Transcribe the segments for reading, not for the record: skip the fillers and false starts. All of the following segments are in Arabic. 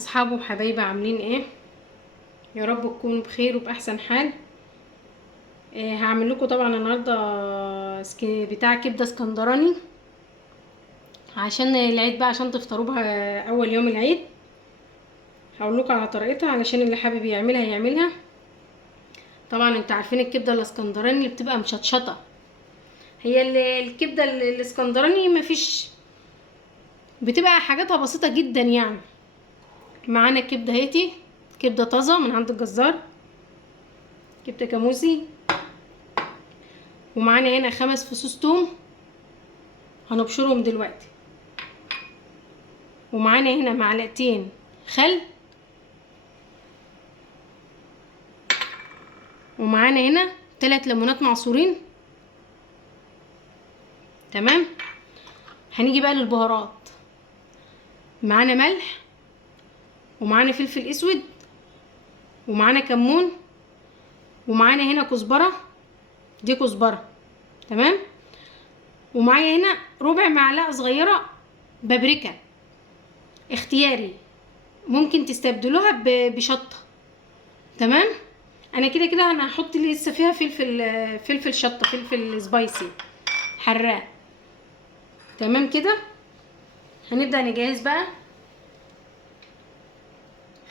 اصحابي وحبايبي عاملين ايه؟ يا رب تكونوا بخير وباحسن حال. هعمل لكم طبعا النهارده بتاع كبده اسكندراني عشان العيد بقى، عشان تفطروا بها اول يوم العيد. هقول لكم على طريقتها علشان اللي حابب يعملها يعملها. طبعا انتوا عارفين الكبده الاسكندراني اللي بتبقى مشطشطه، هي الكبده الاسكندراني مفيش، بتبقى حاجاتها بسيطه جدا يعني. معانا كبده هيتي، كبده طازه من عند الجزار، كبده جاموسي، ومعانا هنا 5 فصوص توم هنبشرهم دلوقتي، ومعانا هنا معلقتين خل، ومعانا هنا 3 ليمونات معصورين. تمام. هنيجي بقى للبهارات، معانا ملح، ومعانا فلفل اسود، ومعانا كمون، ومعانا هنا كزبره، دي كزبره. تمام. ومعايا هنا ربع معلقه صغيره بابريكا، اختياري، ممكن تستبدلوها بشطه. تمام. انا كده كده انا هحط لسه فيها فلفل شطه، فلفل سبايسي حراق. تمام كده. هنبدا نجهز بقى،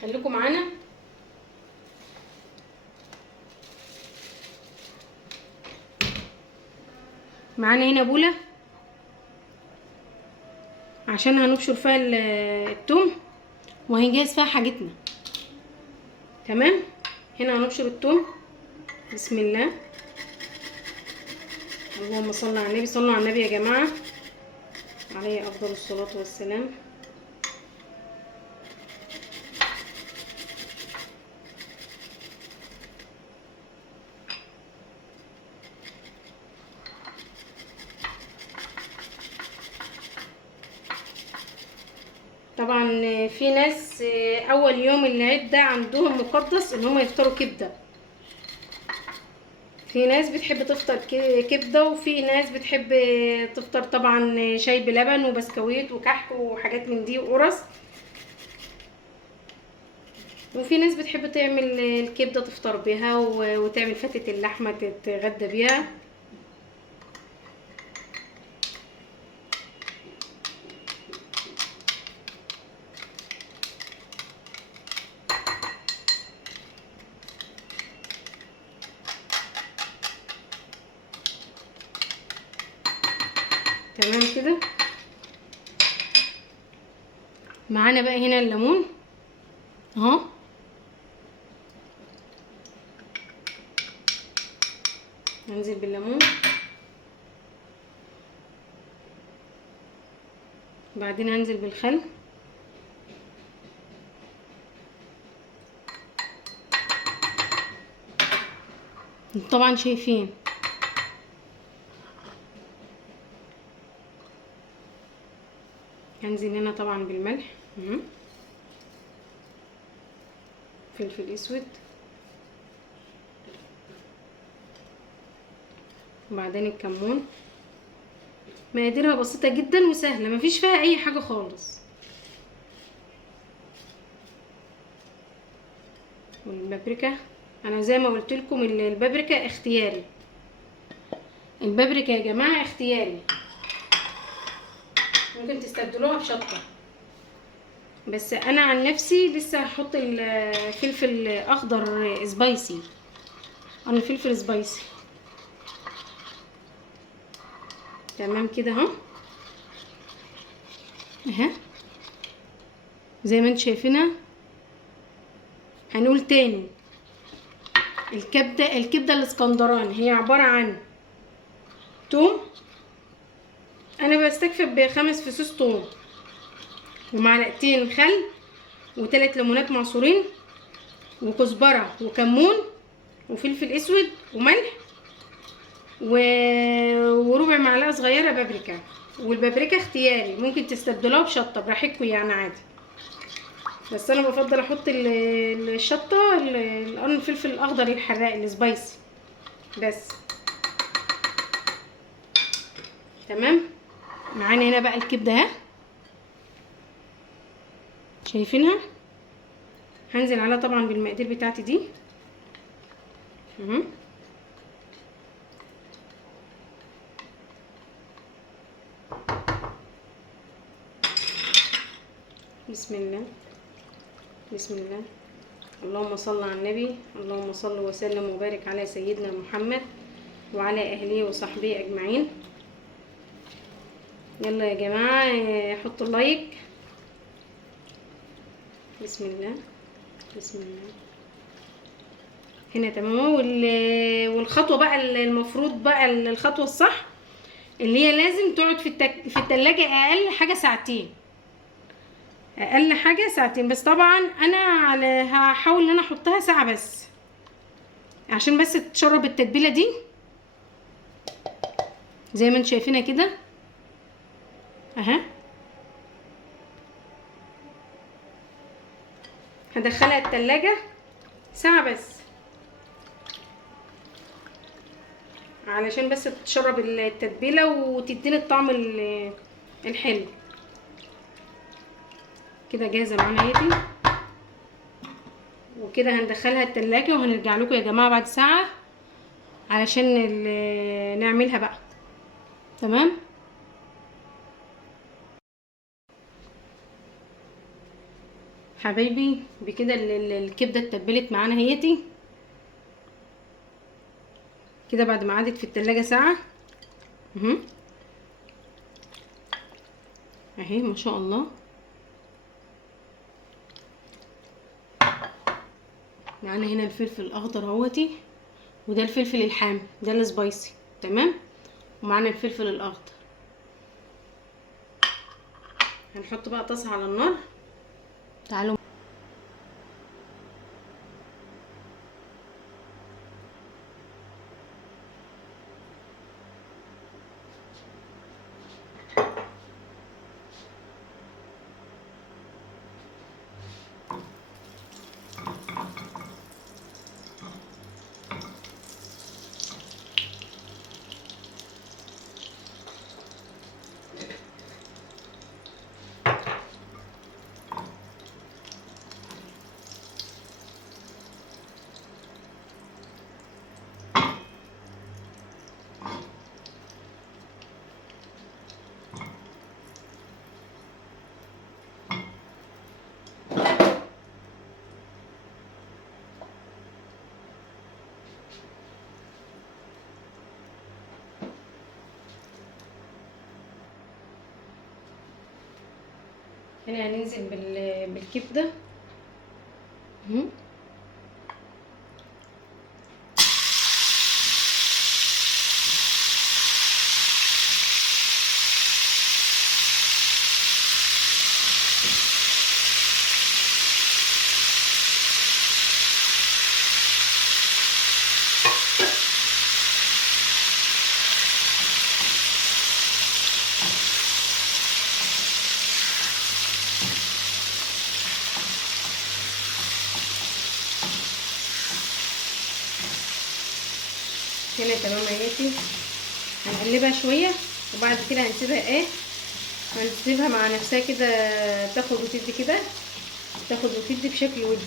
خليكم معانا. معانا هنا بوله عشان هنبشر فيها التوم وهنجهز فيها حاجتنا. تمام. هنا هنبشر التوم. بسم الله، اللهم صل على النبي. صلوا على النبي يا جماعه، عليه افضل الصلاه والسلام. طبعا في ناس اول يوم العيد ده عندهم مقدس ان هم يفطروا كبده. في ناس بتحب تفطر كبده، وفي ناس بتحب تفطر طبعا شاي بلبن وبسكويت وكحك وحاجات من دي وقرص. وفي ناس بتحب تعمل الكبده تفطر بيها وتعمل فتة اللحمه تتغدى بيها. تمام كده. معانا بقى هنا الليمون اهو، هنزل بالليمون، بعدين هنزل بالخل، طبعا شايفين. هنزل هنا طبعا بالملح، فلفل اسود، وبعدين الكمون. مقاديرها بسيطة جدا وسهلة، مفيش فيها اي حاجة خالص. والبابريكا، انا زي ما قلت لكم البابريكا اختياري، البابريكا يا جماعة اختياري، ممكن تستبدلوها بشطة، بس انا عن نفسي لسه هحط الفلفل اخضر سبايسي، انا الفلفل سبايسي. تمام كده اهو، اهي زي ما انتم شايفينها. هنقول تاني، الكبده الاسكندراني هي عباره عن توم، انا بستكفي ب5 فصوص توم، ومعلقتين خل، و3 ليمونات معصورين، وكزبره وكمون وفلفل اسود وملح، وربع معلقه صغيره بابريكا. والبابريكا اختياري، ممكن تستبدلوها بشطه براحتكم يعني عادي، بس انا بفضل احط الشطه القرن الفلفل الاخضر الحراق السبايسي بس. تمام. معانا هنا بقى الكبده اهي، شايفينها. هنزل عليها طبعا بالمقادير بتاعتي دي. بسم الله بسم الله. اللهم صل على النبي، اللهم صل وسلم وبارك على سيدنا محمد وعلى اهله وصحبه اجمعين. يلا يا جماعه حطوا لايك. بسم الله بسم الله. هنا تمام. والخطوه بقى المفروض بقى الخطوه الصح اللي هي لازم تقعد في التلاجة اقل حاجه ساعتين، اقل حاجه ساعتين. بس طبعا انا هحاول ان انا احطها ساعه بس عشان بس تشرب التتبيله دي زي ما انتم شايفينها كده اهي. هدخلها التلاجة ساعه بس علشان بس تشرب التتبيله وتديني الطعم الحلو. كده جاهزه معانا اهي، وكده هندخلها التلاجة وهنرجع لكم يا جماعه بعد ساعه علشان نعملها بقى. تمام. حبايبي بكده الكبده اتبلت معانا اهيتي كده بعد ما قعدت في التلاجة ساعه اهي ما شاء الله. معانا هنا الفلفل الاخضر اهوتي، وده الفلفل الحامي ده السبايسي. تمام. ومعانا الفلفل الاخضر. هنحط بقى طاسه على النار. تعالوا هنا هننزل بالكبده هنا. تمام اهيتي. هنقلبها شويه وبعد كده هنسيبها هنسيبها مع نفسها كده تاخد وتدي كده، تاخد وتدي بشكل ودي.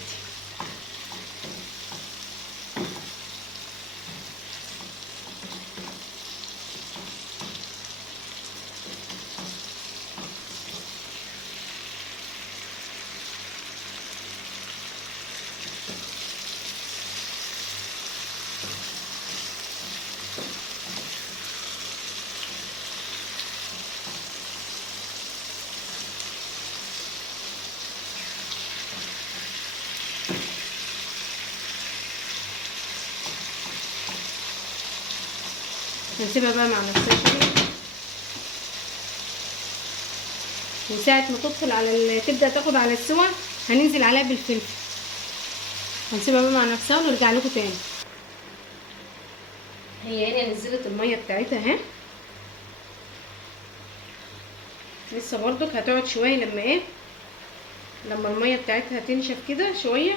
هنسيبها بقى مع نفسها شويه، وساعة ما تدخل تبدأ تاخد على السوا هننزل عليها بالفلفل. هنسيبها بقى مع نفسها ونرجع لكم تاني. هي هنا نزلت الميه بتاعتها اهي، لسه برضك هتقعد شويه لما الميه بتاعتها تنشف كده شويه،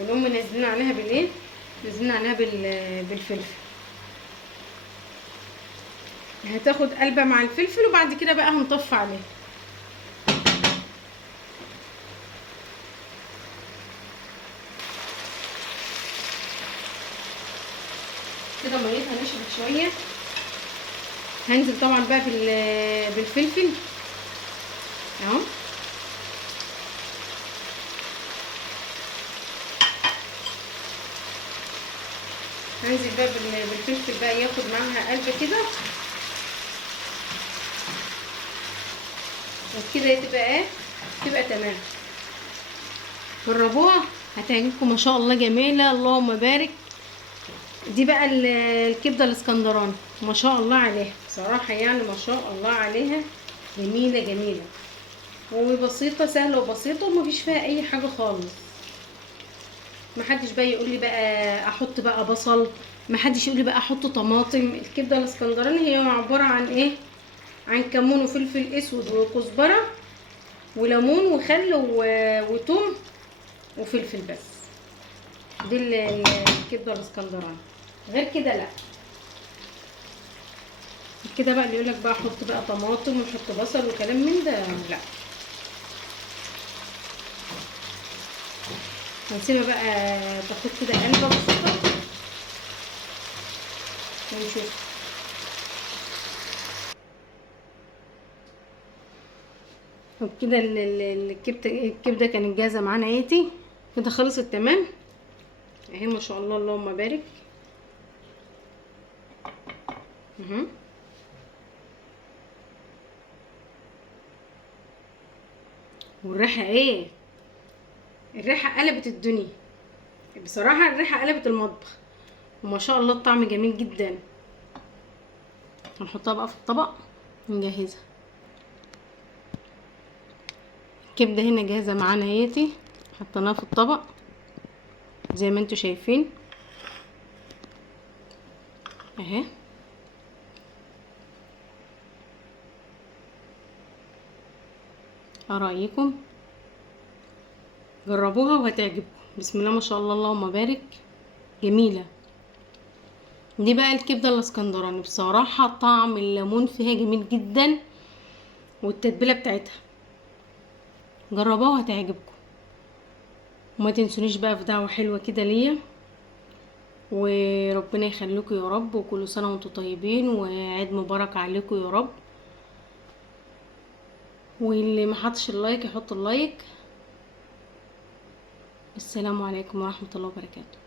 ونقوم نازلين عليها نازلين عليها بالفلفل. هتاخد قلبه مع الفلفل وبعد كده بقى هنطفي عليها. شويه. هنزل طبعا بقى بالفلفل اهو. هنزل بقى بالفلفل بقى ياخد معاها قلبه كده، وبكده تبقى ايه، تبقى تمام. جربوها هتعجبكم ما شاء الله، جميله اللهم بارك. دي بقى الكبده الاسكندراني ما شاء الله عليها بصراحه، يعني ما شاء الله عليها، جميله جميله وبسيطه، سهله وبسيطه ومفيش فيها اي حاجه خالص. محدش بقى يقول لي بقى احط بقى بصل، محدش يقول لي بقى احط طماطم. الكبده الاسكندراني هي عباره عن ايه، عن كمون وفلفل اسود وكزبره وليمون وخل وتوم وفلفل بس. دي الكبده الاسكندراني، غير كده لا. كده بقى اللي يقولك بقى احط بقى طماطم وحط بصل وكلام من ده، لا. هنسيبها بقى تاخد كده قلبه بسيطه ونشوف. وبكده الكبده كانت جاهزه معانا اهيتي كده، خلصت تمام اهي ما شاء الله اللهم بارك اهو. والريحه ايه، الريحه قلبت الدنيا بصراحه، الريحه قلبت المطبخ وما شاء الله الطعم جميل جدا. هنحطها بقى في الطبق ونجهزها. الكبده هنا جاهزه معانا اهيتي، حطيناها في الطبق زي ما انتوا شايفين اهي. رايكم جربوها وهتعجبكم، بسم الله ما شاء الله اللهم بارك، جميله. دي بقى الكبده الاسكندراني بصراحه طعم الليمون فيها جميل جدا والتتبيله بتاعتها، جربوها وهتعجبكم. وما تنسونيش بقى في دعوه حلوه كده ليا، وربنا يخليكم يا رب، وكل سنه وانتم طيبين وعيد مبارك عليكم يا رب. واللي ما حطش اللايك يحط اللايك. السلام عليكم ورحمه الله وبركاته.